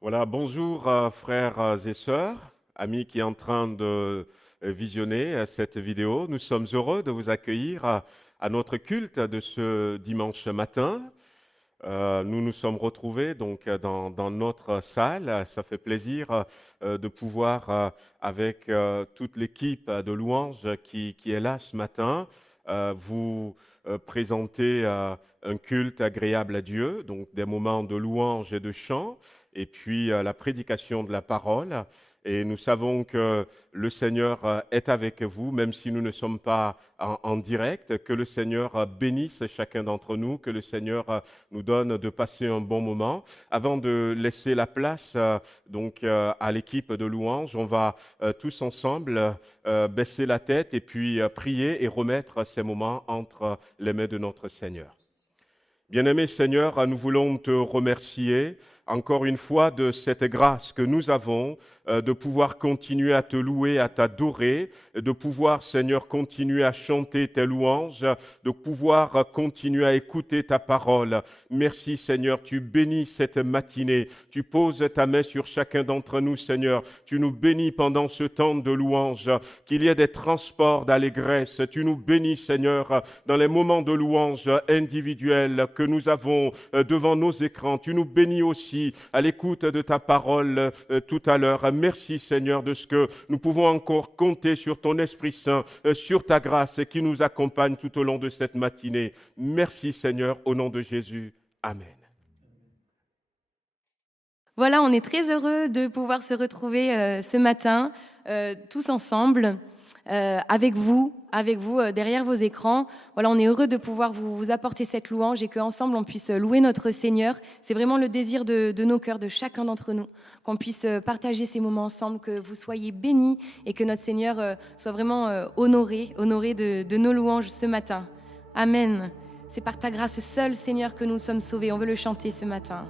Voilà, bonjour frères et sœurs, amis qui est en train de visionner cette vidéo. Nous sommes heureux de vous accueillir à notre culte de ce dimanche matin. Nous nous sommes retrouvés donc dans notre salle. Ça fait plaisir de pouvoir, avec toute l'équipe de louanges qui est là ce matin, vous présenter un culte agréable à Dieu, donc des moments de louange et de chant, et puis la prédication de la parole. Et nous savons que le Seigneur est avec vous, même si nous ne sommes pas en direct, que le Seigneur bénisse chacun d'entre nous, que le Seigneur nous donne de passer un bon moment. Avant de laisser la place donc à l'équipe de louanges, on va tous ensemble baisser la tête et puis prier et remettre ces moments entre les mains de notre Seigneur. Bien-aimé Seigneur, nous voulons te remercier encore une fois de cette grâce que nous avons de pouvoir continuer à te louer, à t'adorer, de pouvoir, Seigneur, continuer à chanter tes louanges, de pouvoir continuer à écouter ta parole. Merci, Seigneur, tu bénis cette matinée, tu poses ta main sur chacun d'entre nous, Seigneur, tu nous bénis pendant ce temps de louange, qu'il y ait des transports d'allégresse, tu nous bénis, Seigneur, dans les moments de louange individuels que nous avons devant nos écrans, tu nous bénis aussi à l'écoute de ta parole tout à l'heure. Merci Seigneur de ce que nous pouvons encore compter sur ton Esprit Saint, sur ta grâce qui nous accompagne tout au long de cette matinée. Merci Seigneur, au nom de Jésus. Amen. Voilà, on est très heureux de pouvoir se retrouver ce matin, tous ensemble, avec vous derrière vos écrans. Voilà, on est heureux de pouvoir vous apporter cette louange et qu'ensemble on puisse louer notre Seigneur. C'est vraiment le désir de nos cœurs, de chacun d'entre nous, qu'on puisse partager ces moments ensemble, que vous soyez bénis et que notre Seigneur soit vraiment honoré de nos louanges ce matin. Amen. C'est par ta grâce seule, Seigneur, que nous sommes sauvés. On veut le chanter ce matin.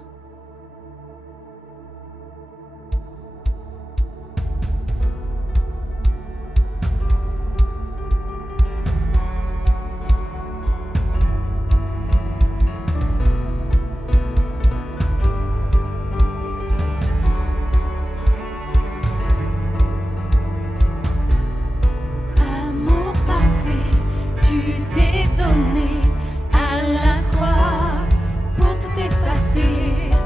Tu t'es donné à la croix pour tout effacer.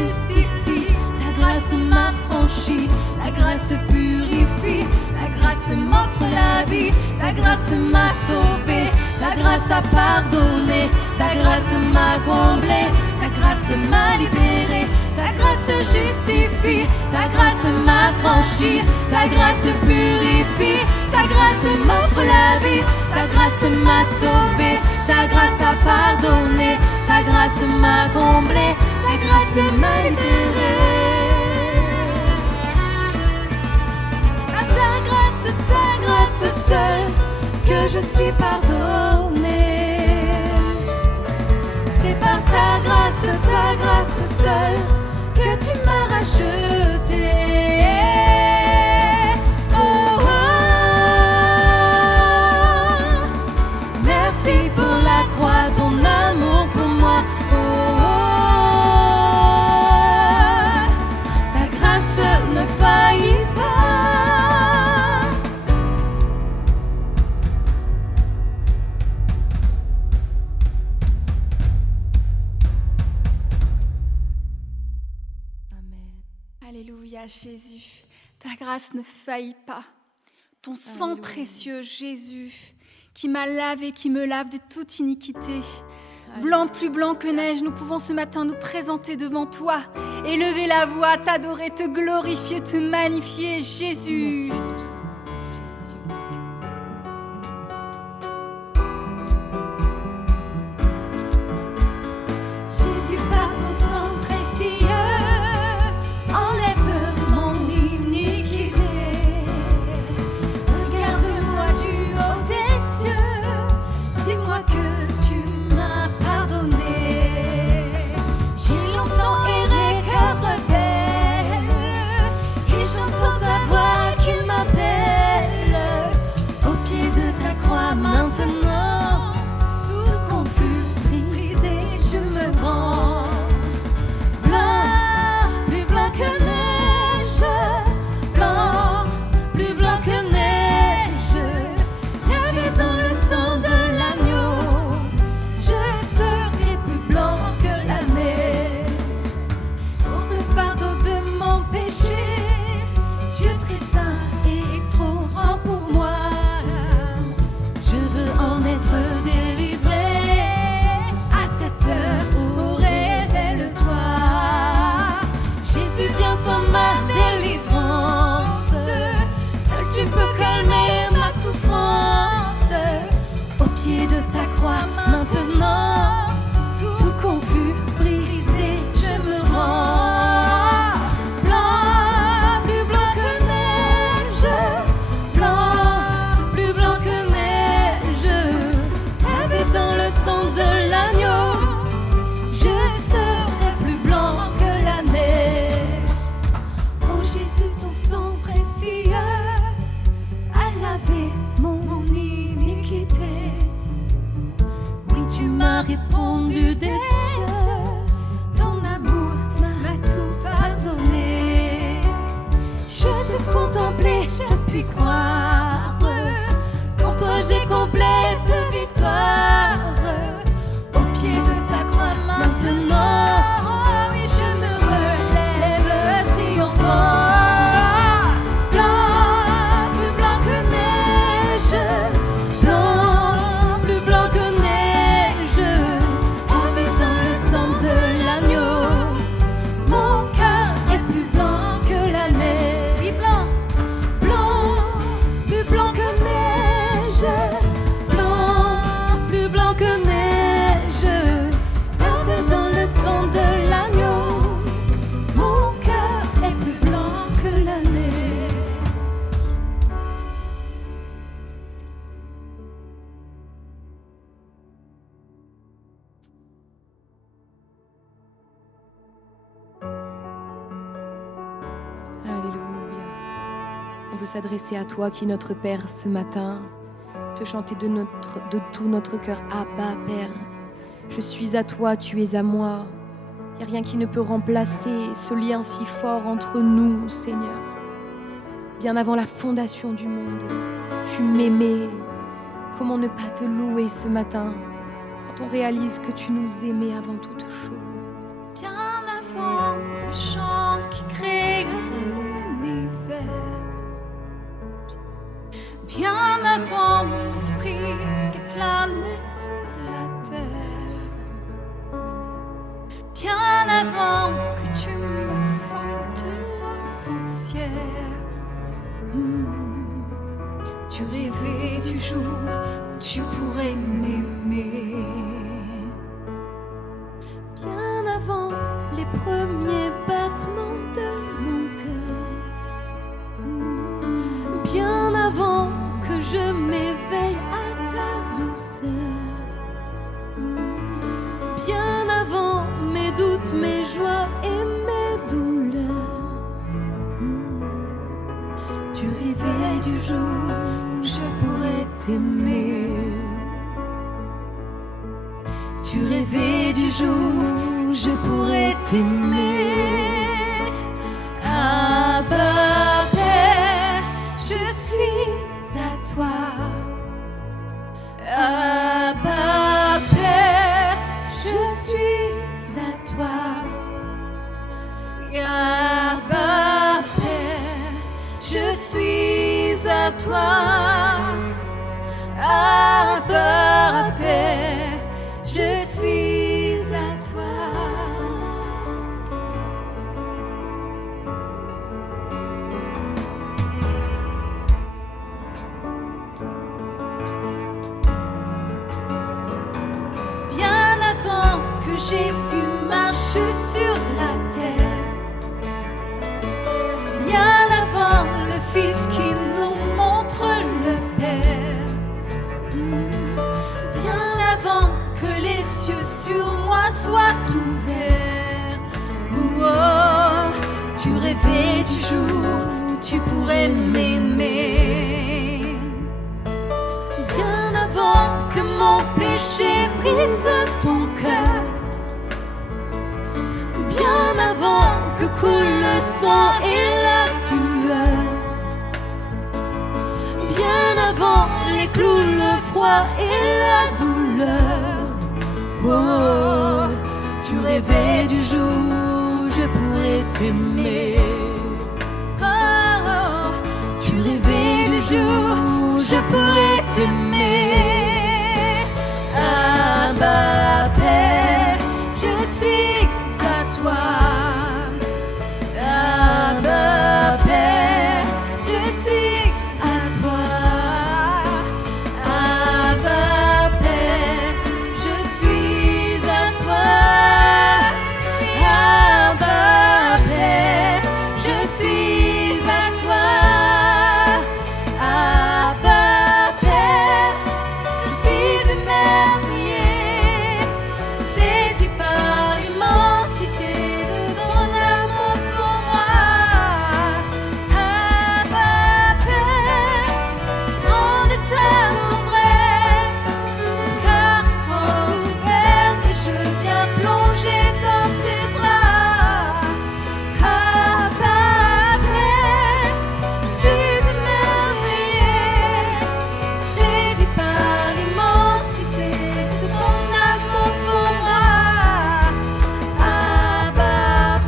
justifie, ta grâce m'affranchit, ta grâce purifie, ta grâce m'offre la vie, ta grâce m'a sauvé, ta grâce a pardonné, ta grâce m'a comblé, ta grâce m'a libéré, ta grâce justifie, ta grâce m'affranchit, ta grâce purifie, ta grâce m'offre la vie, ta grâce m'a sauvé, ta grâce a pardonné, ta grâce m'a comblé, ta grâce m'a libéré. À ta grâce seule, que je suis pardonné. C'est par ta grâce seule, que tu m'as racheté. Oh, oh. Merci pour la croix, ton amour pour moi. Oh, oh. Ta grâce ne faillit pas. Alléluia Jésus, ta grâce ne faillit pas. Ton sang Alléluia. précieux Jésus, qui m'a lavé, qui me lave de toute iniquité. Blanc, plus blanc que neige, nous pouvons ce matin nous présenter devant toi, élever la voix, t'adorer, te glorifier, te magnifier, Jésus. Merci pour tout ça. Jésus, par ton sang précieux, enlève mon iniquité. Regarde-moi du haut des cieux, dis-moi que tu m'as pardonné. J'ai longtemps erré, cœur rebelle, et j'entends ta voix qui m'appelle. Au pied de ta croix maintenant, tout confus, brisé, je me rends. Blanc, plus blanc que neige, blanc, plus blanc que neige, lavé dans le sang de l'agneau, je serai plus blanc que la neige. Pour le fardeau de mon péché, Dieu très saint et trop grand pour moi. Je veux en être délivré. À cette heure, oh, révèle-toi. Jésus, viens, sois ma délivrance. Seul tu peux calmer ma souffrance. Au pied de ta croix maintenant, tout confus, brisé, je me rends. Blanc, plus blanc que neige, blanc, plus blanc que neige, lavé dans le sang de l'agneau, je serai plus blanc que la neige. Oh Jésus, ton sang précieux a lavé mon iniquité. Oui, tu m'as répondu des cieux, ton amour m'a tout pardonné. Je te contemplais, je puis croire qu'en toi j'ai complète victoire. Au pied de ta croix maintenant, oh oui, je me relève triomphant. Blanc, plus blanc que neige, blanc, plus blanc que neige, lavé dans le sang de l'agneau. Mon cœur est plus blanc que la neige. Oui, blanc, blanc, plus blanc que neige, blanc, plus blanc que neige, lavé dans le sang de l'agneau. Mon cœur est plus blanc que la neige. Alléluia. On veut s'adresser à toi qui est notre Père ce matin, te chanter de tout notre cœur. Abba, Père, je suis à toi, tu es à moi. Il n'y a rien qui ne peut remplacer ce lien si fort entre nous, Seigneur. Bien avant la fondation du monde, tu m'aimais. Comment ne pas te louer ce matin quand on réalise que tu nous aimais avant toute chose? Bien avant le chant qui crée l'univers, bien avant l'esprit qui planait sur la terre, bien avant que tu me formes de la poussière. Tu rêvais du jour où tu pourrais m'aimer, bien avant les premiers battements de mon cœur, bien avant que je m'éveille à ta douceur, bien avant mes doutes, mes joies et mes douleurs. Tu rêvais du jour où je pourrais t'aimer. Tu rêvais du jour où je pourrais t'aimer. Abba Père, je suis à toi. Abba Père, je suis à toi. Abba Père, je suis à toi. Abba Père, je suis à toi. Bien avant que Jésus marche sur la terre, bien avant le Fils qui nous montre le Père, bien avant que les cieux sur moi soient ouverts. Oh, tu rêvais du jour où tu pourrais m'aimer, bien avant que mon péché brise ton cœur, bien avant que coule le sang et la sueur, bien avant les clous, le froid et la douleur. Oh, tu rêvais du jour où je pourrais t'aimer. Oh, tu rêvais du jour où je pourrais t'aimer. Abba Père, je suis à toi. Abba Père, je suis à toi. Abba Père, je suis à toi. Abba Père, je suis à toi. Abba Père, je suis émerveillé, saisi par l'immensité de ton amour pour moi. Abba Père, si grande est ta tendresse, mon cœur est grand ouvert et je viens plonger dans tes bras. Abba Père, je suis émerveillé, saisi par l'immensité de ton amour pour moi. Abba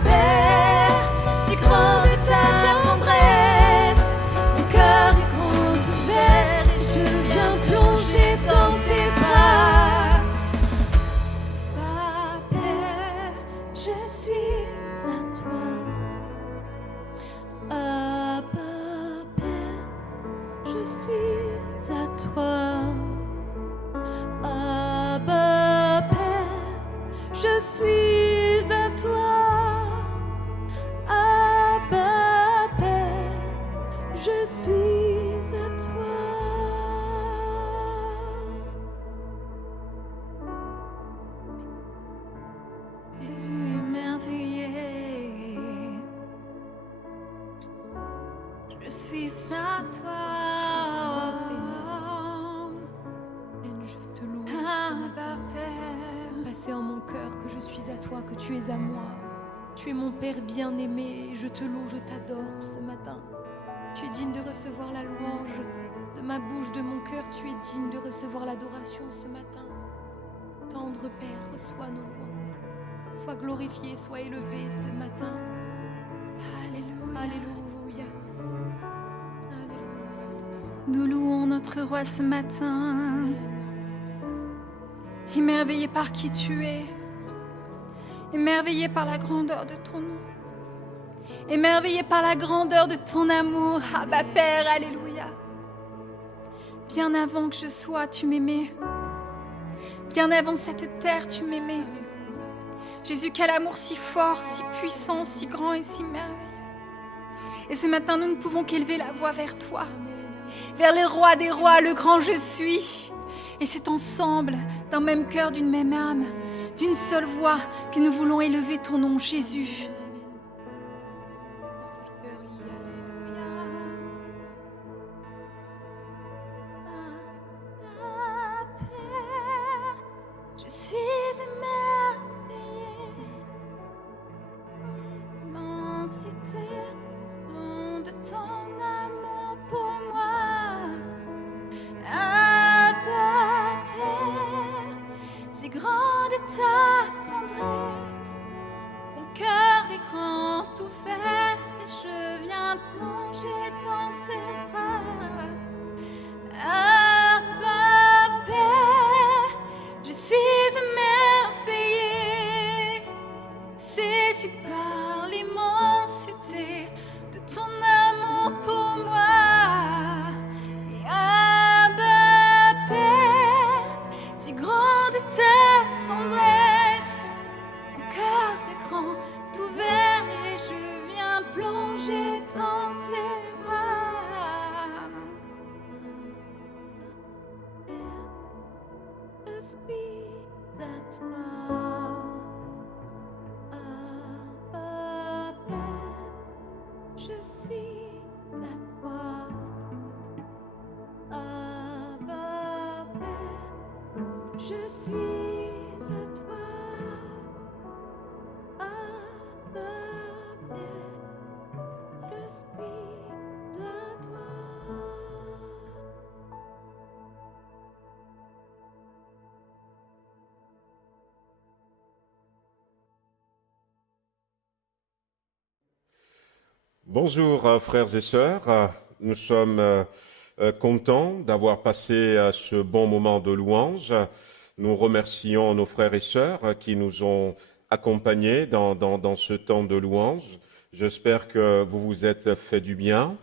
Père, si grande est ta tendresse, mon cœur est grand ouvert et je viens plonger dans tes bras. Abba Père, je suis à toi. Abba Père, je suis à toi. Abba Père, je suis à toi. Abba Père, je suis à toi. Jésus émerveillé, je suis à toi. Je te loue ce Abba matin. Père, Passer en mon cœur que je suis à toi, que tu es à moi. Tu es mon Père bien-aimé, je te loue, je t'adore ce matin. Tu es digne de recevoir la louange de ma bouche, de mon cœur. Tu es digne de recevoir l'adoration ce matin. Tendre Père, reçois nos louanges. Sois glorifié, sois élevé ce matin. Alléluia. Alléluia. Alléluia. Nous louons notre roi ce matin. Émerveillé par qui tu es. Émerveillé par la grandeur de ton nom. Émerveillé par la grandeur de ton amour. Abba Père, alléluia. Bien avant que je sois, tu m'aimais. Bien avant cette terre, tu m'aimais. Jésus, quel amour si fort, si puissant, si grand et si merveilleux. Et ce matin, nous ne pouvons qu'élever la voix vers toi, vers le roi des rois, le grand je suis. Et c'est ensemble, d'un même cœur, d'une même âme, d'une seule voix, que nous voulons élever ton nom, Jésus. Je suis émerveillée, l'immensité de ton amour pour moi. Abba Père, si grande est ta tendresse, mon cœur est grand ouvert et je viens plonger dans tes bras. Abba Père, je suis émerveillée, saisie par l'immensité de ton amour pour moi. Et Abba Père, si grande est ta tendresse, mon cœur est grand ouvert et je viens plonger dans tes bras. Je suis à toi, Abba Père. Je suis à toi, Abba Père. Je suis à toi, Abba Père. Je suis à toi. Bonjour frères et sœurs, nous sommes contents d'avoir passé ce bon moment de louange. Nous remercions nos frères et sœurs qui nous ont accompagnés dans ce temps de louange. J'espère que vous vous êtes fait du bien.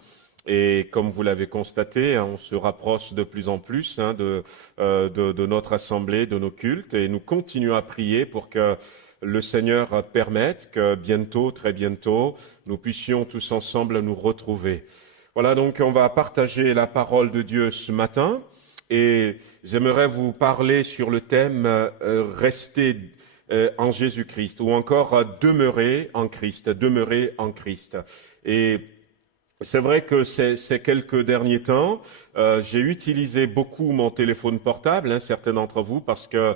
Et comme vous l'avez constaté, on se rapproche de plus en plus de notre assemblée, de nos cultes, et nous continuons à prier pour que le Seigneur permette que bientôt, très bientôt, nous puissions tous ensemble nous retrouver. Voilà, donc on va partager la parole de Dieu ce matin, et j'aimerais vous parler sur le thème « Rester en Jésus-Christ » ou encore « Demeurer en Christ ». Demeurer en Christ. Et c'est vrai que ces quelques derniers temps, j'ai utilisé beaucoup mon téléphone portable, certains d'entre vous, parce que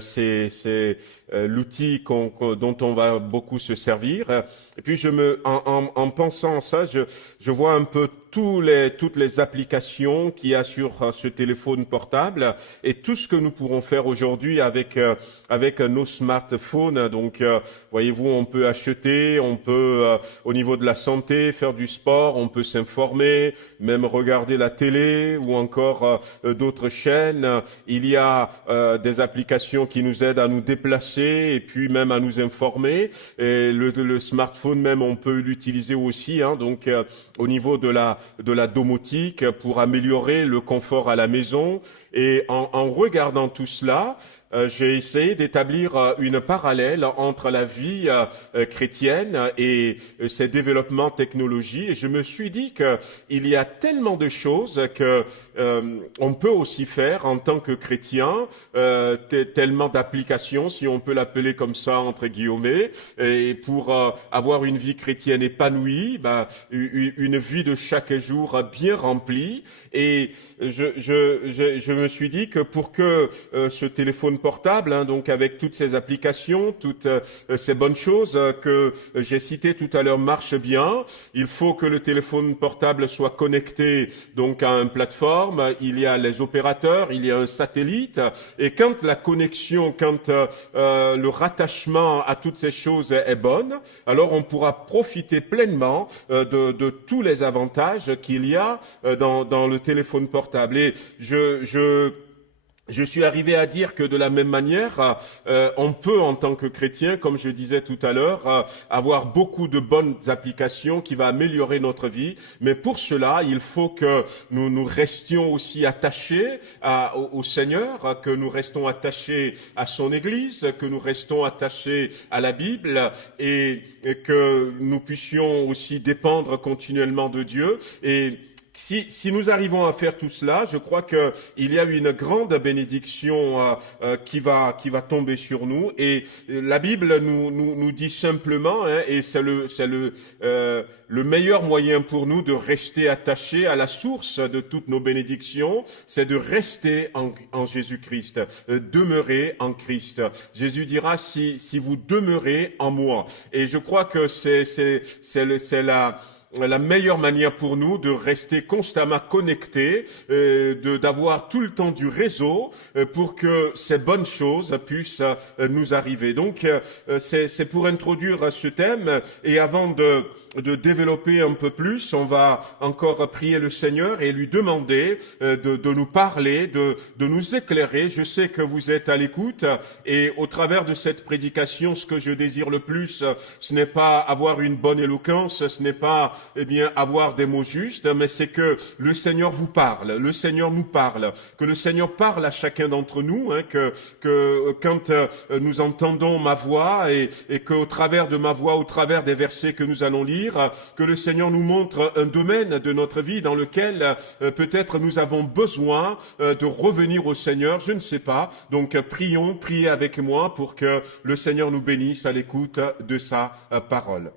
c'est l'outil dont on va beaucoup se servir. Et puis en pensant à ça, je vois un peu toutes les applications qu'il y a sur ce téléphone portable et tout ce que nous pourrons faire aujourd'hui avec nos smartphones. Donc, voyez-vous, on peut acheter, on peut, au niveau de la santé, faire du sport, on peut s'informer, même regarder la télé ou encore d'autres chaînes. Il y a des applications qui nous aident à nous déplacer et puis même à nous informer. Et le smartphone même, on peut l'utiliser aussi, donc au niveau de la domotique pour améliorer le confort à la maison. Et en regardant tout cela, j'ai essayé d'établir une parallèle entre la vie chrétienne et ces développements technologiques. Et je me suis dit qu'il y a tellement de choses que on peut aussi faire en tant que chrétien, tellement d'applications, si on peut l'appeler comme ça entre guillemets, et pour avoir une vie chrétienne épanouie, une vie de chaque jour bien remplie. Et je me me suis dit que pour que ce téléphone portable, donc avec toutes ces applications, toutes ces bonnes choses que j'ai citées tout à l'heure marchent bien, il faut que le téléphone portable soit connecté donc à une plateforme. Il y a les opérateurs, il y a un satellite, et quand la connexion, quand le rattachement à toutes ces choses est bonne, alors on pourra profiter pleinement de tous les avantages qu'il y a dans le téléphone portable. Et je suis arrivé à dire que de la même manière, on peut en tant que chrétien, comme je disais tout à l'heure, avoir beaucoup de bonnes applications qui vont améliorer notre vie. Mais pour cela, il faut que nous restions aussi attachés au Seigneur, que nous restons attachés à son Église, que nous restons attachés à la Bible et que nous puissions aussi dépendre continuellement de Dieu. Et si nous arrivons à faire tout cela, je crois que il y a une grande bénédiction qui va tomber sur nous. Et la Bible nous dit simplement, et c'est le meilleur moyen pour nous de rester attachés à la source de toutes nos bénédictions, c'est de rester en Jésus-Christ, demeurer en Christ. Jésus dira si vous demeurez en moi. Et je crois que c'est la meilleure manière pour nous de rester constamment connectés, d'avoir tout le temps du réseau pour que ces bonnes choses puissent nous arriver. Donc, c'est pour introduire ce thème. Et avant de développer un peu plus, on va encore prier le Seigneur et lui demander de nous parler, de nous éclairer. Je sais que vous êtes à l'écoute et au travers de cette prédication, ce que je désire le plus, ce n'est pas avoir une bonne éloquence, ce n'est pas avoir des mots justes, mais c'est que le Seigneur vous parle, le Seigneur nous parle, que le Seigneur parle à chacun d'entre nous, que quand nous entendons ma voix et qu'au travers de ma voix, au travers des versets que nous allons lire, que le Seigneur nous montre un domaine de notre vie dans lequel peut-être nous avons besoin de revenir au Seigneur, je ne sais pas. Donc priez avec moi pour que le Seigneur nous bénisse à l'écoute de sa parole.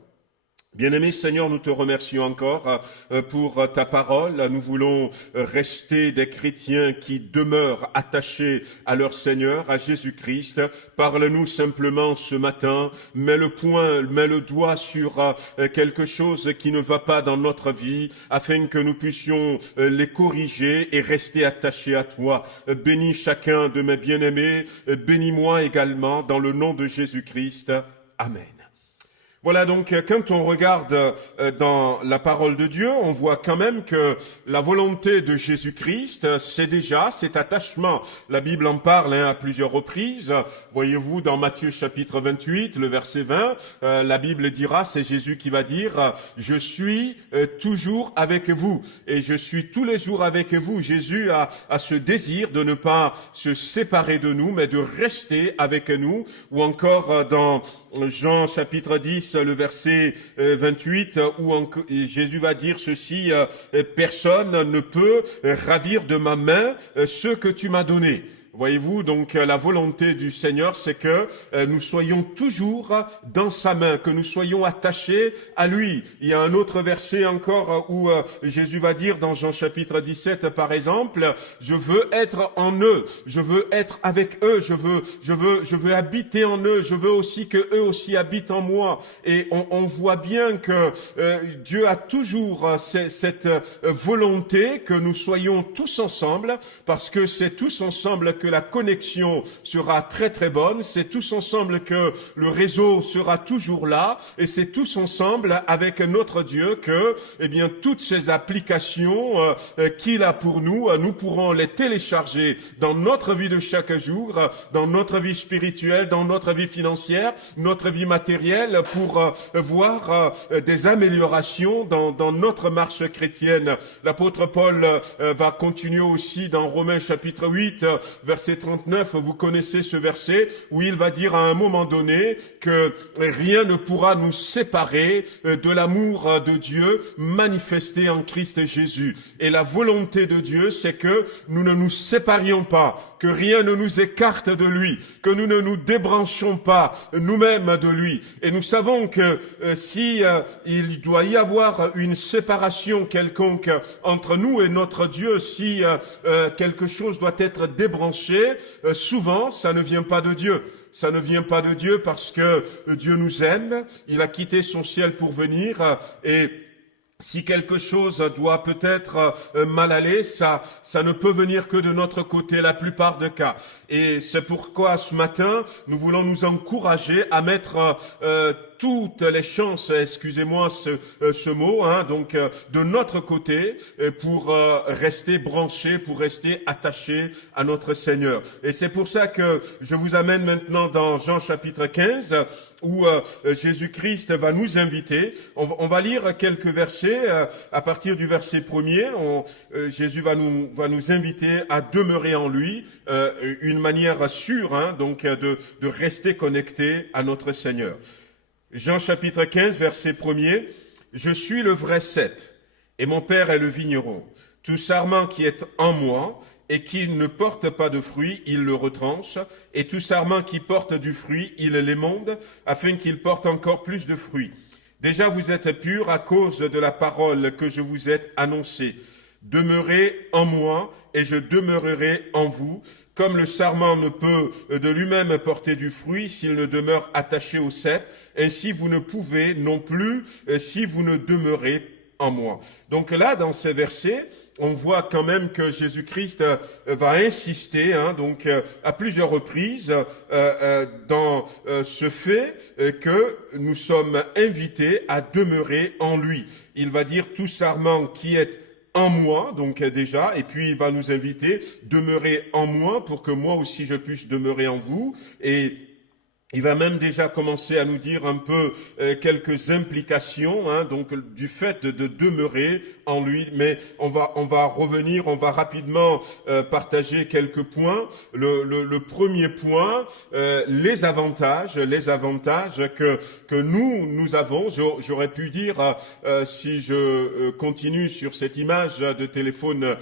Bien-aimé Seigneur, nous te remercions encore pour ta parole. Nous voulons rester des chrétiens qui demeurent attachés à leur Seigneur, à Jésus-Christ. Parle-nous simplement ce matin. Mets le doigt sur quelque chose qui ne va pas dans notre vie, afin que nous puissions les corriger et rester attachés à toi. Bénis chacun de mes bien-aimés. Bénis-moi également dans le nom de Jésus-Christ. Amen. Voilà, donc quand on regarde dans la parole de Dieu, on voit quand même que la volonté de Jésus-Christ, c'est déjà cet attachement. La Bible en parle à plusieurs reprises. Voyez-vous, dans Matthieu chapitre 28, le verset 20, la Bible dira, c'est Jésus qui va dire « Je suis toujours avec vous et je suis tous les jours avec vous ». Jésus a ce désir de ne pas se séparer de nous, mais de rester avec nous. Ou encore dans Jean chapitre 10, le verset 28, où Jésus va dire ceci, personne ne peut ravir de ma main ce que tu m'as donné. Voyez-vous, donc la volonté du Seigneur, c'est que nous soyons toujours dans sa main, que nous soyons attachés à lui. Il y a un autre verset encore où Jésus va dire dans Jean chapitre 17 par exemple, je veux être en eux, je veux être avec eux, je veux habiter en eux, je veux aussi que eux aussi habitent en moi. Et on voit bien que Dieu a toujours cette volonté que nous soyons tous ensemble, parce que c'est tous ensemble que la connexion sera très très bonne, c'est tous ensemble que le réseau sera toujours là, et c'est tous ensemble avec notre Dieu que, toutes ces applications qu'il a pour nous, nous pourrons les télécharger dans notre vie de chaque jour, dans notre vie spirituelle, dans notre vie financière, notre vie matérielle, pour voir des améliorations dans notre marche chrétienne. L'apôtre Paul va continuer aussi dans Romains chapitre 8, verset verset 39, vous connaissez ce verset où il va dire à un moment donné que rien ne pourra nous séparer de l'amour de Dieu manifesté en Christ Jésus. Et la volonté de Dieu, c'est que nous ne nous séparions pas, que rien ne nous écarte de lui, que nous ne nous débranchions pas nous-mêmes de lui. Et nous savons que si il doit y avoir une séparation quelconque entre nous et notre Dieu, si quelque chose doit être débranché, souvent ça ne vient pas de Dieu. Ça ne vient pas de Dieu parce que Dieu nous aime, il a quitté son ciel pour venir et si quelque chose doit peut-être mal aller, ça ne peut venir que de notre côté la plupart des cas. Et c'est pourquoi ce matin, nous voulons nous encourager à mettre toutes les chances, excusez-moi ce mot, donc de notre côté pour rester branchés, pour rester attachés à notre Seigneur. Et c'est pour ça que je vous amène maintenant dans Jean chapitre 15, où Jésus-Christ va nous inviter. On va lire quelques versets. À partir du verset 1er, Jésus va nous inviter à demeurer en lui, une manière sûre, donc de rester connecté à notre Seigneur. Jean chapitre 15, verset 1er. Je suis le vrai cep, et mon Père est le vigneron. Tout sarment qui est en moi et qui ne porte pas de fruit, il le retranche, et tout sarment qui porte du fruit, il l'émonde, afin qu'il porte encore plus de fruits. Déjà vous êtes purs à cause de la parole que je vous ai annoncée. Demeurez en moi, et je demeurerai en vous. Comme le sarment ne peut de lui-même porter du fruit s'il ne demeure attaché au cep, ainsi vous ne pouvez non plus si vous ne demeurez en moi. Donc là, dans ces versets, on voit quand même que Jésus-Christ va insister, donc à plusieurs reprises, dans ce fait que nous sommes invités à demeurer en lui. Il va dire tout sarment qui est en moi, donc déjà, et puis il va nous inviter, demeurer en moi pour que moi aussi je puisse demeurer en vous. Et il va même déjà commencer à nous dire un peu quelques implications, donc du fait de demeurer en lui. Mais on va revenir, on va rapidement partager quelques points. Le premier point, les avantages que nous avons. J'aurais pu dire, si je continue sur cette image de téléphone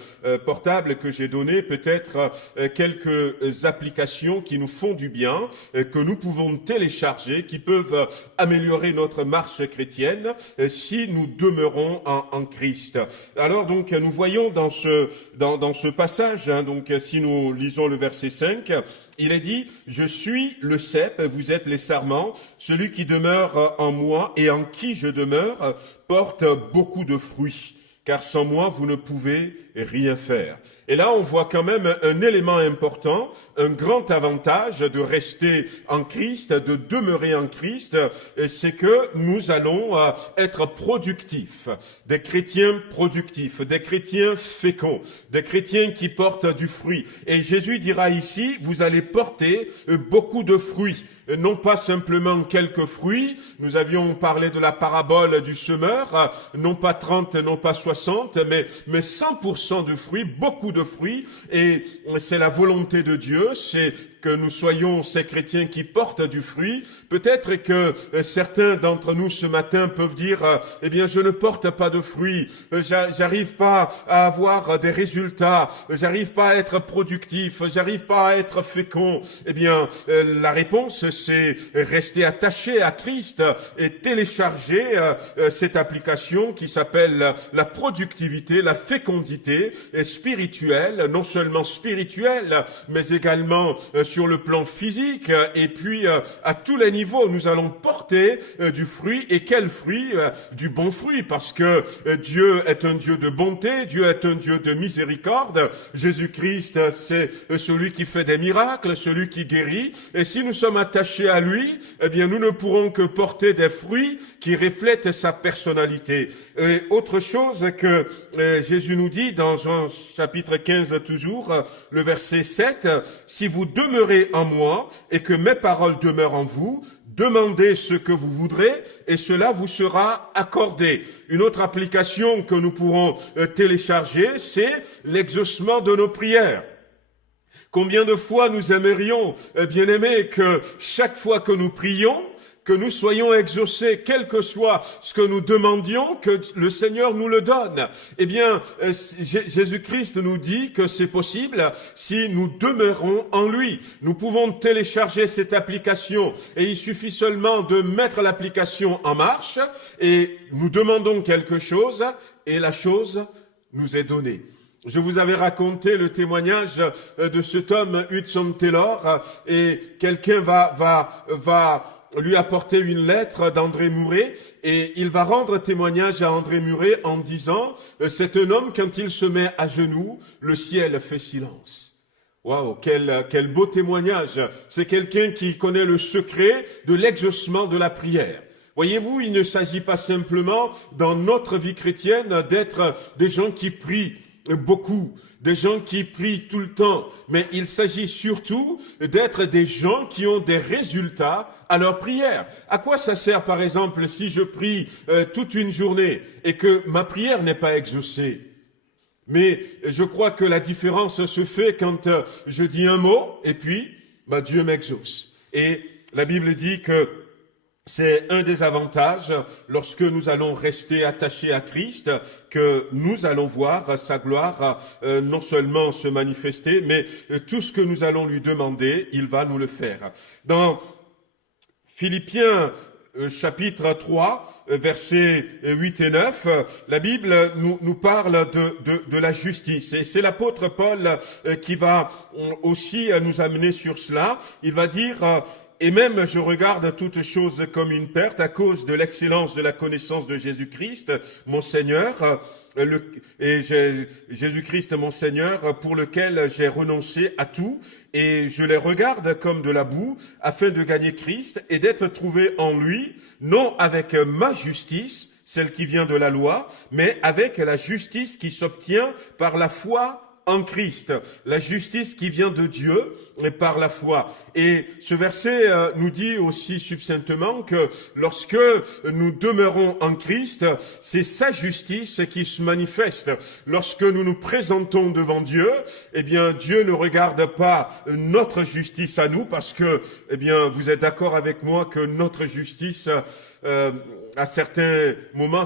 portable que j'ai donnée, peut-être quelques applications qui nous font du bien, que nous pouvons télécharger, qui peuvent améliorer notre marche chrétienne si nous demeurons en Christ. Alors donc nous voyons dans ce passage, donc si nous lisons le verset 5, il est dit « Je suis le cep, vous êtes les sarments, celui qui demeure en moi et en qui je demeure porte beaucoup de fruits, car sans moi vous ne pouvez rien faire. » Et là, on voit quand même un élément important, un grand avantage de rester en Christ, de demeurer en Christ, c'est que nous allons être productifs, des chrétiens productifs, des chrétiens féconds, des chrétiens qui portent du fruit. Et Jésus dira ici, vous allez porter beaucoup de fruits. Non pas simplement quelques fruits, nous avions parlé de la parabole du semeur, non pas 30, non pas 60, mais 100% de fruits, beaucoup de fruits, et c'est la volonté de Dieu, c'est que nous soyons ces chrétiens qui portent du fruit. Peut-être que certains d'entre nous ce matin peuvent dire eh bien je ne porte pas de fruits, j'arrive pas à avoir des résultats, j'arrive pas à être productif, j'arrive pas à être fécond. Eh bien la réponse c'est rester attaché à Christ et télécharger cette application qui s'appelle la productivité, la fécondité spirituelle, non seulement spirituelle mais également sur le plan physique, et puis à tous les niveaux, nous allons porter du fruit. Et quel fruit? Du bon fruit, parce que Dieu est un Dieu de bonté, Dieu est un Dieu de miséricorde. Jésus-Christ, c'est celui qui fait des miracles, celui qui guérit. Et si nous sommes attachés à lui, eh bien, nous ne pourrons que porter des fruits qui reflètent sa personnalité. Et autre chose que Jésus nous dit dans Jean chapitre 15 toujours, le verset 7, si vous demeurez en moi et que mes paroles demeurent en vous, demandez ce que vous voudrez et cela vous sera accordé. Une autre application que nous pourrons télécharger, c'est l'exaucement de nos prières. Combien de fois nous aimerions, bien-aimés, que chaque fois que nous prions, que nous soyons exaucés, quel que soit ce que nous demandions, que le Seigneur nous le donne. Eh bien, Jésus-Christ nous dit que c'est possible si nous demeurons en lui. Nous pouvons télécharger cette application et il suffit seulement de mettre l'application en marche et nous demandons quelque chose et la chose nous est donnée. Je vous avais raconté le témoignage de cet homme, Hudson Taylor, et quelqu'un va lui apporter une lettre d'André Mouret et il va rendre témoignage à André Mouret en disant « C'est un homme, quand il se met à genoux, le ciel fait silence ». Waouh, quel beau témoignage. C'est quelqu'un qui connaît le secret de l'exaucement de la prière. Voyez-vous, il ne s'agit pas simplement dans notre vie chrétienne d'être des gens qui prient beaucoup, des gens qui prient tout le temps, mais il s'agit surtout d'être des gens qui ont des résultats à leur prière. À quoi ça sert, par exemple, si je prie toute une journée et que ma prière n'est pas exaucée? Mais je crois que la différence se fait quand je dis un mot et puis Dieu m'exauce. Et la Bible dit que c'est un des avantages lorsque nous allons rester attachés à Christ, que nous allons voir sa gloire non seulement se manifester, mais tout ce que nous allons lui demander, il va nous le faire. Dans Philippiens chapitre 3, versets 8 et 9, la Bible nous parle de la justice. Et c'est l'apôtre Paul qui va aussi nous amener sur cela. Il va dire... Et même je regarde toutes choses comme une perte à cause de l'excellence de la connaissance de Jésus-Christ, mon Seigneur, Jésus-Christ, mon Seigneur, pour lequel j'ai renoncé à tout, et je les regarde comme de la boue, afin de gagner Christ et d'être trouvé en lui, non avec ma justice, celle qui vient de la loi, mais avec la justice qui s'obtient par la foi en Christ, la justice qui vient de Dieu et par la foi. Et ce verset nous dit aussi succinctement que lorsque nous demeurons en Christ, c'est sa justice qui se manifeste. Lorsque nous nous présentons devant Dieu, eh bien Dieu ne regarde pas notre justice à nous parce que, eh bien, vous êtes d'accord avec moi que notre justice à certains moments,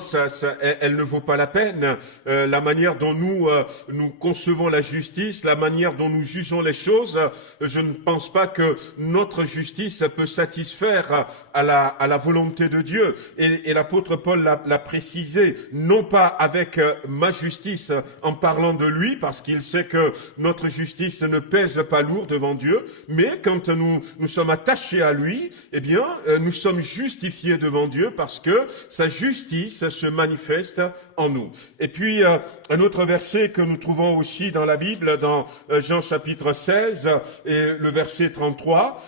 elle ne vaut pas la peine. La manière dont nous concevons la justice, la manière dont nous jugeons les choses, je ne pense pas que notre justice peut satisfaire à la volonté de Dieu. Et l'apôtre Paul l'a précisé, non pas avec ma justice en parlant de lui, parce qu'il sait que notre justice ne pèse pas lourd devant Dieu, mais quand nous sommes attachés à lui, eh bien, nous sommes justifiés devant Dieu parce que sa justice se manifeste en nous. Et puis, un autre verset que nous trouvons aussi dans la Bible, dans Jean chapitre 16 et le verset 33,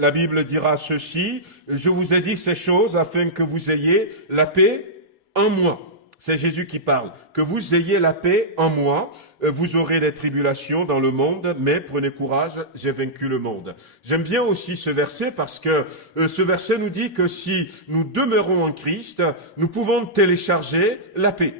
la Bible dira ceci, « Je vous ai dit ces choses afin que vous ayez la paix en moi. » C'est Jésus qui parle. Que vous ayez la paix en moi, vous aurez des tribulations dans le monde, mais prenez courage, j'ai vaincu le monde. J'aime bien aussi ce verset parce que ce verset nous dit que si nous demeurons en Christ, nous pouvons télécharger la paix.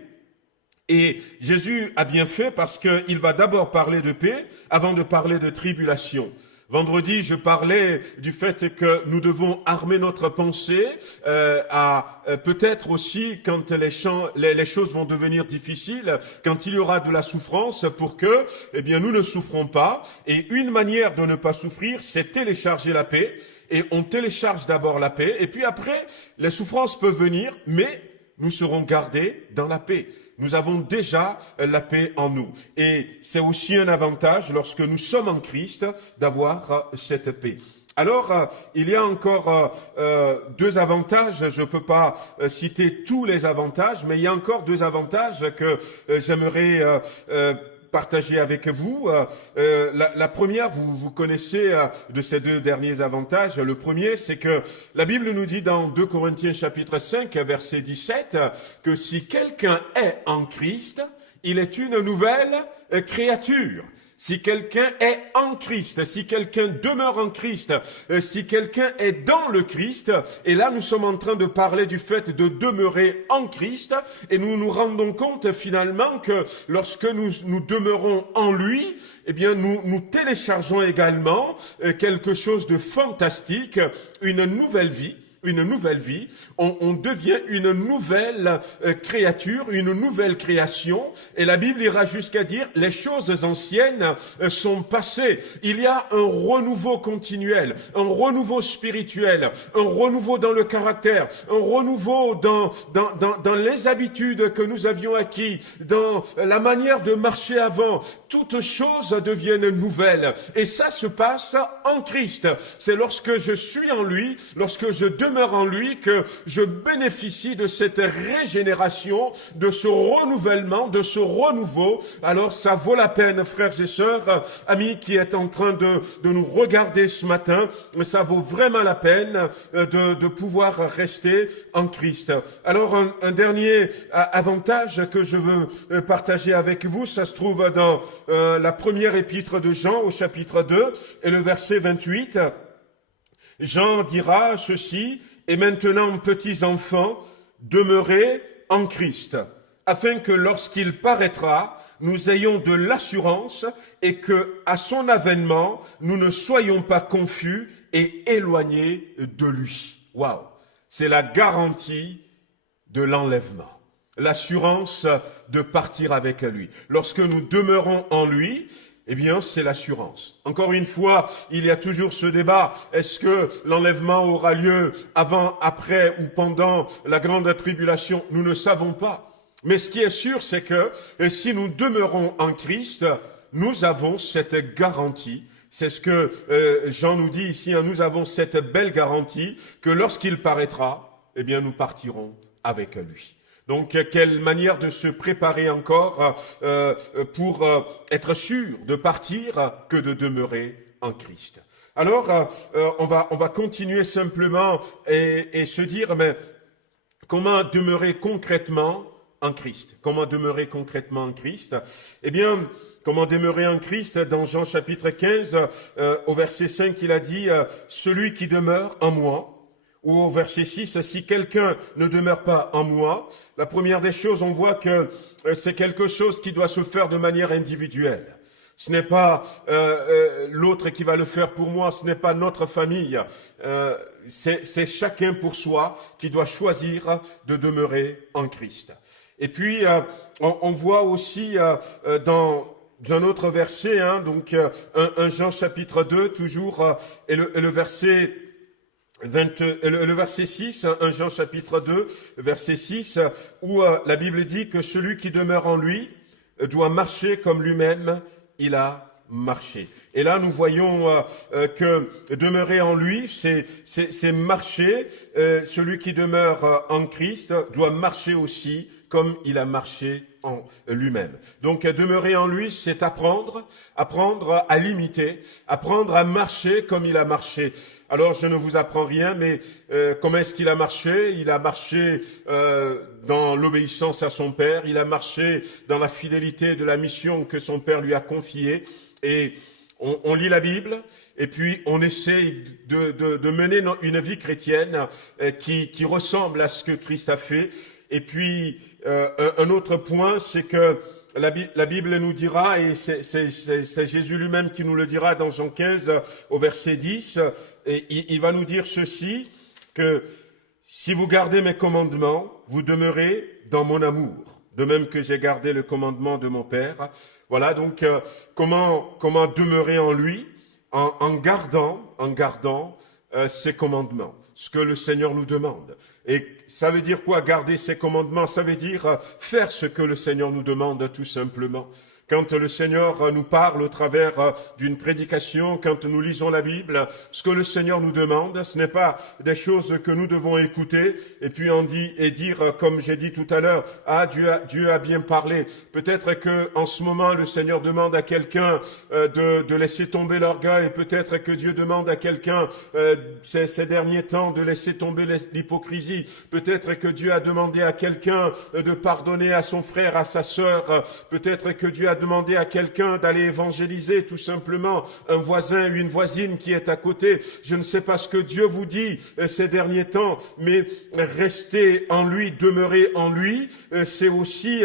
Et Jésus a bien fait parce qu'il va d'abord parler de paix avant de parler de tribulation. Vendredi, je parlais du fait que nous devons armer notre pensée à peut-être aussi quand les choses vont devenir difficiles, quand il y aura de la souffrance, pour que, eh bien, nous ne souffrons pas. Et une manière de ne pas souffrir, c'est télécharger la paix. Et on télécharge d'abord la paix, et puis après, les souffrances peuvent venir, mais nous serons gardés dans la paix. Nous avons déjà la paix en nous. Et c'est aussi un avantage, lorsque nous sommes en Christ, d'avoir cette paix. Alors, il y a encore deux avantages. Je ne peux pas citer tous les avantages, mais il y a encore deux avantages que j'aimerais partager avec vous. La première, vous connaissez de ces deux derniers avantages. Le premier, c'est que la Bible nous dit dans 2 Corinthiens chapitre 5, verset 17, que si quelqu'un est en Christ, il est une nouvelle créature. si quelqu'un est en Christ, si quelqu'un demeure en Christ, si quelqu'un est dans le Christ, et là nous sommes en train de parler du fait de demeurer en Christ, et nous nous rendons compte finalement que lorsque nous demeurons en lui, eh bien nous téléchargeons également quelque chose de fantastique, une nouvelle vie. On devient une nouvelle créature, une nouvelle création. Et la Bible ira jusqu'à dire, les choses anciennes sont passées. Il y a un renouveau continuel, un renouveau spirituel, un renouveau dans le caractère, un renouveau dans les habitudes que nous avions acquis, dans la manière de marcher avant. Toutes choses deviennent nouvelles. Et ça se passe en Christ. C'est lorsque je suis en lui, lorsque je demeure en lui, que je bénéficie de cette régénération, de ce renouvellement, de ce renouveau. Alors ça vaut la peine, frères et sœurs, amis qui êtes en train de nous regarder ce matin, ça vaut vraiment la peine de pouvoir rester en Christ. Alors un dernier avantage que je veux partager avec vous, ça se trouve dans la première épître de Jean au chapitre 2 et le verset 28. Jean dira ceci, « Et maintenant, petits enfants, demeurez en Christ, afin que lorsqu'il paraîtra, nous ayons de l'assurance et que, à son avènement, nous ne soyons pas confus et éloignés de lui. » Waouh! C'est la garantie de l'enlèvement. L'assurance de partir avec lui. Lorsque nous demeurons en lui, eh bien, c'est l'assurance. Encore une fois, il y a toujours ce débat. Est-ce que l'enlèvement aura lieu avant, après ou pendant la grande tribulation? Nous ne savons pas. Mais ce qui est sûr, c'est que si nous demeurons en Christ, nous avons cette garantie. C'est ce que Jean nous dit ici. Nous avons cette belle garantie que lorsqu'il paraîtra, eh bien, nous partirons avec lui. Donc, quelle manière de se préparer encore pour être sûr de partir que de demeurer en Christ. Alors, on va continuer simplement et se dire, mais comment demeurer concrètement en Christ? Comment demeurer concrètement en Christ? Eh bien, comment demeurer en Christ? Dans Jean chapitre 15, au verset 5, il a dit, « Celui qui demeure en moi », ou au verset 6, « Si quelqu'un ne demeure pas en moi », la première des choses, on voit que c'est quelque chose qui doit se faire de manière individuelle. Ce n'est pas l'autre qui va le faire pour moi, ce n'est pas notre famille. C'est chacun pour soi qui doit choisir de demeurer en Christ. Et puis, on voit aussi dans un autre verset, donc 1 Jean chapitre 2, toujours, et le verset... le verset 6, 1 Jean chapitre 2, verset 6, où la Bible dit que celui qui demeure en lui doit marcher comme lui-même il a marché. Et là, nous voyons que demeurer en lui, c'est marcher. Celui qui demeure en Christ doit marcher aussi comme il a marché en lui-même. Donc, demeurer en lui, c'est apprendre à l'imiter, apprendre à marcher comme il a marché. Alors, je ne vous apprends rien, mais comment est-ce qu'il a marché? Il a marché dans l'obéissance à son Père, il a marché dans la fidélité de la mission que son Père lui a confiée. Et on lit la Bible, et puis on essaie de mener une vie chrétienne qui ressemble à ce que Christ a fait. Et puis, un autre point, c'est que la Bible nous dira, et c'est Jésus lui-même qui nous le dira dans Jean 15, au verset 10, et il va nous dire ceci, que si vous gardez mes commandements, vous demeurez dans mon amour, de même que j'ai gardé le commandement de mon Père. Voilà, donc comment demeurer en lui, en gardant ses commandements, ce que le Seigneur nous demande. Et ça veut dire quoi, garder ses commandements? Ça veut dire faire ce que le Seigneur nous demande, tout simplement. Quand le Seigneur nous parle au travers d'une prédication, quand nous lisons la Bible, ce que le Seigneur nous demande, ce n'est pas des choses que nous devons écouter et puis on dit et dire, comme j'ai dit tout à l'heure, ah, Dieu a bien parlé. Peut-être que en ce moment, le Seigneur demande à quelqu'un de laisser tomber l'orgueil, peut-être que Dieu demande à quelqu'un ces derniers temps de laisser tomber l'hypocrisie. Peut-être que Dieu a demandé à quelqu'un de pardonner à son frère, à sa sœur. Peut-être que Dieu a demandé à quelqu'un d'aller évangéliser tout simplement un voisin, une voisine qui est à côté. Je ne sais pas ce que Dieu vous dit ces derniers temps, mais rester en lui, demeurer en lui, c'est aussi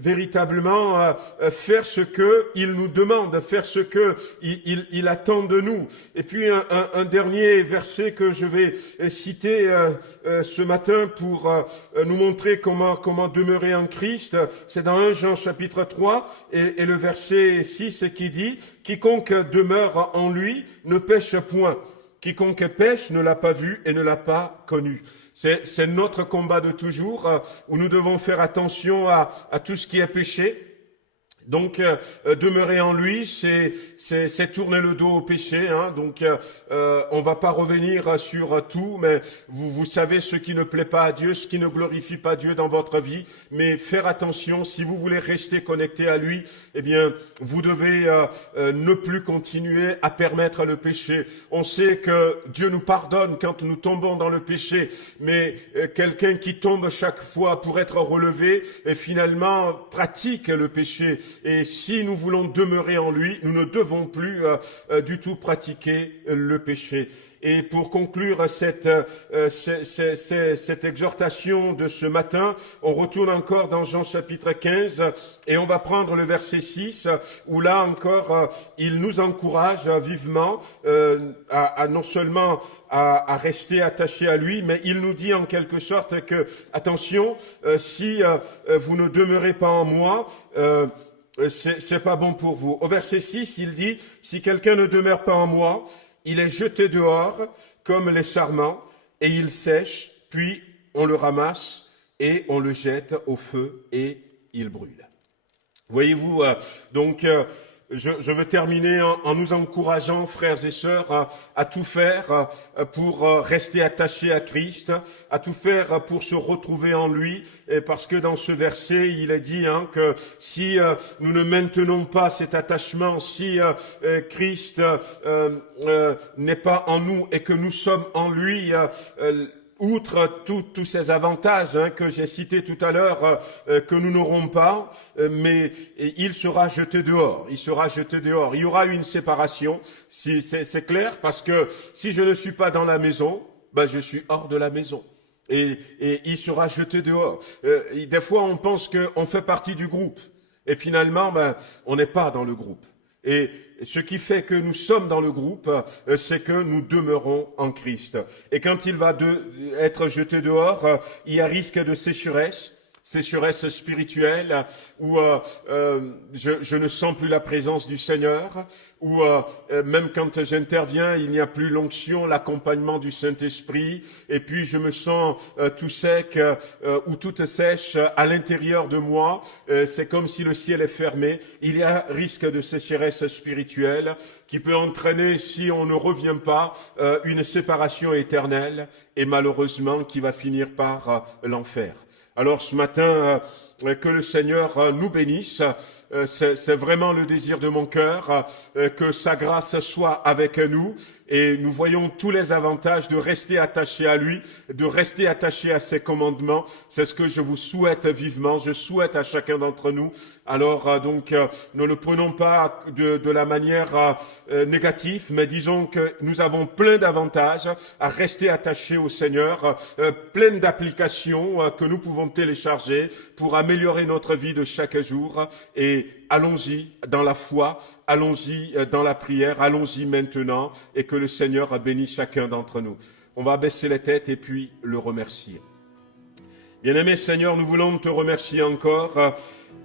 véritablement faire ce que il nous demande, faire ce que il attend de nous. Et puis un dernier verset que je vais citer ce matin pour nous montrer comment demeurer en Christ, c'est dans 1 Jean chapitre 3 et le verset 6 qui dit « Quiconque demeure en lui ne pêche point. Quiconque pêche ne l'a pas vu et ne l'a pas connu. » C'est notre combat de toujours où nous devons faire attention à tout ce qui est péché. Donc, demeurer en lui, c'est tourner le dos au péché. Hein. Donc, on va pas revenir sur tout, mais vous savez ce qui ne plaît pas à Dieu, ce qui ne glorifie pas Dieu dans votre vie. Mais faire attention, si vous voulez rester connecté à lui, eh bien, vous devez ne plus continuer à permettre le péché. On sait que Dieu nous pardonne quand nous tombons dans le péché, mais quelqu'un qui tombe chaque fois pour être relevé, et finalement pratique le péché. Et si nous voulons demeurer en lui, nous ne devons plus du tout pratiquer le péché. Et pour conclure cette exhortation de ce matin, on retourne encore dans Jean chapitre 15 et on va prendre le verset 6 où là encore il nous encourage vivement à non seulement à rester attaché à lui, mais il nous dit en quelque sorte que attention, si vous ne demeurez pas en moi, c'est pas bon pour vous. Au verset 6, il dit, si quelqu'un ne demeure pas en moi, il est jeté dehors comme les sarments et il sèche, puis on le ramasse et on le jette au feu et il brûle. Voyez-vous, donc, je veux terminer en nous encourageant, frères et sœurs, à tout faire pour rester attachés à Christ, à tout faire pour se retrouver en lui, parce que dans ce verset, il est dit que si nous ne maintenons pas cet attachement, si Christ n'est pas en nous et que nous sommes en lui, outre tous ces avantages que j'ai cités tout à l'heure, que nous n'aurons pas, mais il sera jeté dehors. Il sera jeté dehors. Il y aura une séparation, c'est clair, parce que si je ne suis pas dans la maison, je suis hors de la maison. Et il sera jeté dehors. Des fois, on pense qu'on fait partie du groupe. Et finalement, on n'est pas dans le groupe. Et ce qui fait que nous sommes dans le groupe, c'est que nous demeurons en Christ. Et quand il va être jeté dehors, il y a risque de sécheresse spirituelle, où je ne sens plus la présence du Seigneur, où même quand j'interviens, il n'y a plus l'onction, l'accompagnement du Saint-Esprit, et puis je me sens tout sec ou toute sèche à l'intérieur de moi. C'est comme si le ciel est fermé. Il y a risque de sécheresse spirituelle qui peut entraîner, si on ne revient pas, une séparation éternelle et malheureusement qui va finir par l'enfer. Alors ce matin, que le Seigneur nous bénisse. C'est vraiment le désir de mon cœur, que sa grâce soit avec nous et nous voyons tous les avantages de rester attachés à lui, de rester attachés à ses commandements. C'est ce que je vous souhaite vivement, je souhaite à chacun d'entre nous. Alors donc, ne le prenons pas de la manière négative, mais disons que nous avons plein d'avantages à rester attachés au Seigneur, plein d'applications que nous pouvons télécharger pour améliorer notre vie de chaque jour. Et allons-y dans la foi, allons-y dans la prière, allons-y maintenant, et que le Seigneur bénisse chacun d'entre nous. On va baisser les têtes et puis le remercier. Bien-aimé Seigneur, nous voulons te remercier encore.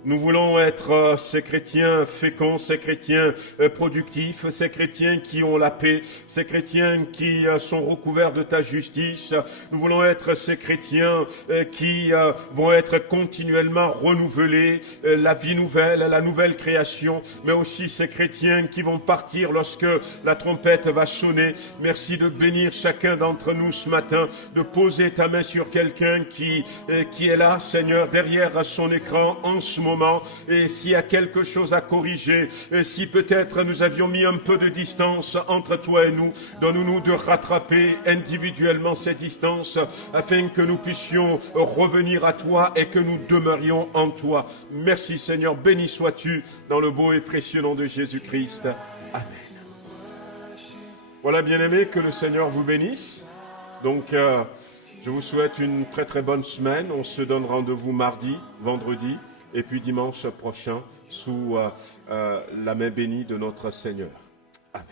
Nous voulons être ces chrétiens féconds, ces chrétiens productifs, ces chrétiens qui ont la paix, ces chrétiens qui sont recouverts de ta justice. Nous voulons être ces chrétiens qui vont être continuellement renouvelés, la vie nouvelle, la nouvelle création, mais aussi ces chrétiens qui vont partir lorsque la trompette va sonner. Merci de bénir chacun d'entre nous ce matin, de poser ta main sur quelqu'un qui est là, Seigneur, derrière son écran en ce moment. moment. Et s'il y a quelque chose à corriger, et si peut-être nous avions mis un peu de distance entre toi et nous, donne-nous de rattraper individuellement ces distances afin que nous puissions revenir à toi et que nous demeurions en toi. Merci Seigneur, béni sois-tu dans le beau et précieux nom de Jésus-Christ. Amen. Voilà, bien-aimés, que le Seigneur vous bénisse. Donc, je vous souhaite une très très bonne semaine. On se donne rendez-vous mardi, vendredi et puis dimanche prochain sous la main bénie de notre Seigneur. Amen.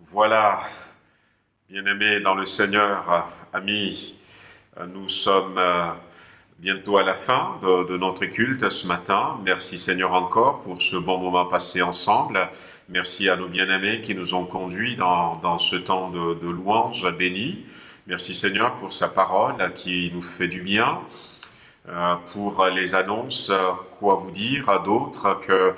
Voilà, bien-aimés dans le Seigneur, amis, nous sommes bientôt à la fin de notre culte ce matin. Merci Seigneur encore pour ce bon moment passé ensemble. Merci à nos bien-aimés qui nous ont conduits dans ce temps de louange béni. Merci Seigneur pour sa parole qui nous fait du bien. Pour les annonces, quoi vous dire d'autre que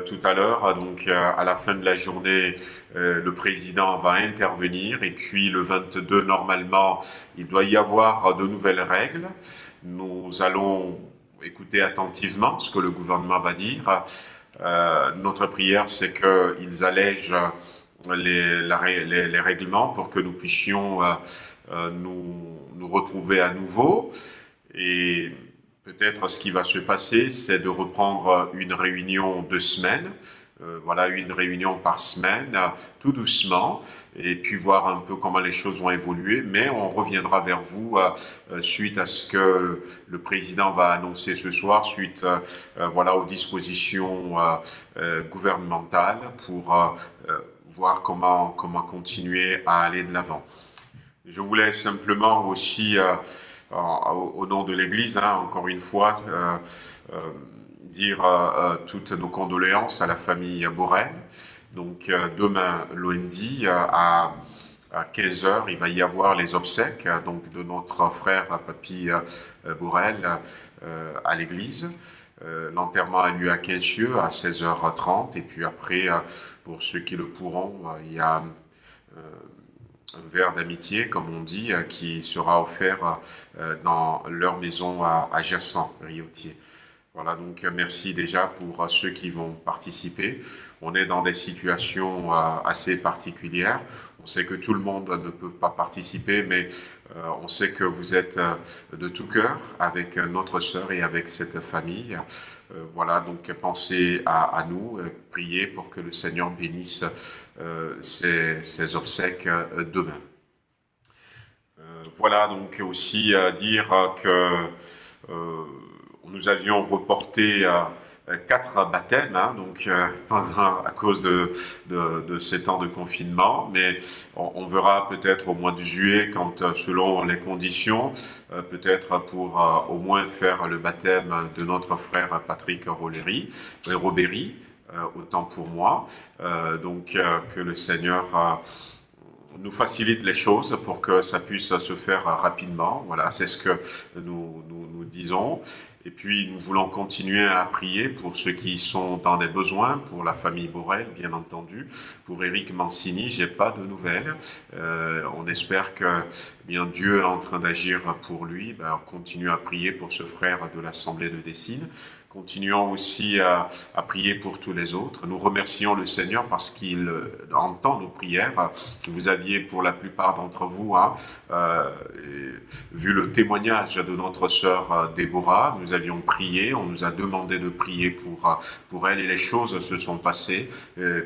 tout à l'heure, donc à la fin de la journée, le président va intervenir et puis le 22, normalement, il doit y avoir de nouvelles règles. Nous allons écouter attentivement ce que le gouvernement va dire. Notre prière, c'est qu'ils allègent les règlements pour que nous puissions nous retrouver à nouveau. Et peut-être ce qui va se passer, c'est de reprendre une réunion de semaine, voilà, une réunion par semaine, tout doucement, et puis voir un peu comment les choses vont évoluer. Mais on reviendra vers vous suite à ce que le président va annoncer ce soir, suite voilà, aux dispositions gouvernementales pour voir comment continuer à aller de l'avant. Je voulais simplement aussi, au nom de l'Église, encore une fois, dire toutes nos condoléances à la famille Borel. Donc demain, lundi, à 15h, il va y avoir les obsèques donc, de notre frère Papy Borel à l'Église. L'enterrement a lieu à Quinsieux à 16h30 et puis après, pour ceux qui le pourront, il y a un verre d'amitié, comme on dit, qui sera offert dans leur maison à Jassan, Riotier. Voilà, donc merci déjà pour ceux qui vont participer. On est dans des situations assez particulières. On sait que tout le monde ne peut pas participer, mais on sait que vous êtes de tout cœur avec notre sœur et avec cette famille. Voilà, donc pensez à nous, priez pour que le Seigneur bénisse ces obsèques demain. Voilà, donc aussi dire que nous avions reporté 4 baptêmes, donc à cause de ces temps de confinement, mais on verra peut-être au mois de juillet, quand selon les conditions, peut-être pour au moins faire le baptême de notre frère Patrick Robéry, autant pour moi, donc que le Seigneur nous facilite les choses pour que ça puisse se faire rapidement. Voilà, c'est ce que nous disons. Et puis, nous voulons continuer à prier pour ceux qui sont dans des besoins, pour la famille Borel, bien entendu. Pour Éric Mancini, j'ai pas de nouvelles. On espère que bien Dieu est en train d'agir pour lui. On continue à prier pour ce frère de l'Assemblée de Dessines. Continuons aussi à prier pour tous les autres. Nous remercions le Seigneur parce qu'il entend nos prières. Vous aviez pour la plupart d'entre vous vu le témoignage de notre sœur Déborah. Nous avions prié, on nous a demandé de prier pour elle et les choses se sont passées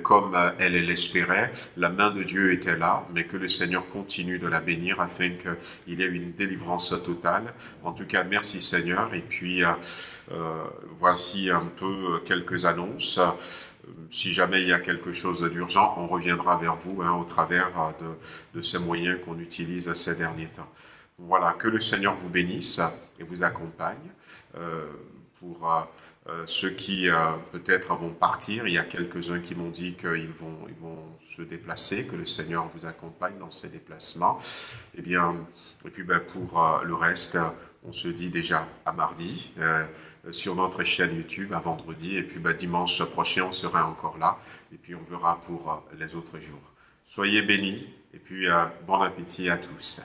comme elle l'espérait. La main de Dieu était là, mais que le Seigneur continue de la bénir afin qu'il y ait une délivrance totale. En tout cas, merci Seigneur. Et puis, voici un peu quelques annonces. Si jamais il y a quelque chose d'urgent, on reviendra vers vous au travers de ces moyens qu'on utilise ces derniers temps. Voilà, que le Seigneur vous bénisse et vous accompagne. Pour ceux qui peut-être vont partir, il y a quelques-uns qui m'ont dit qu'ils vont se déplacer, que le Seigneur vous accompagne dans ces déplacements. Et puis pour le reste, on se dit déjà à mardi sur notre chaîne YouTube, à vendredi, et puis dimanche prochain, on sera encore là, et puis on verra pour les autres jours. Soyez bénis, et puis bon appétit à tous.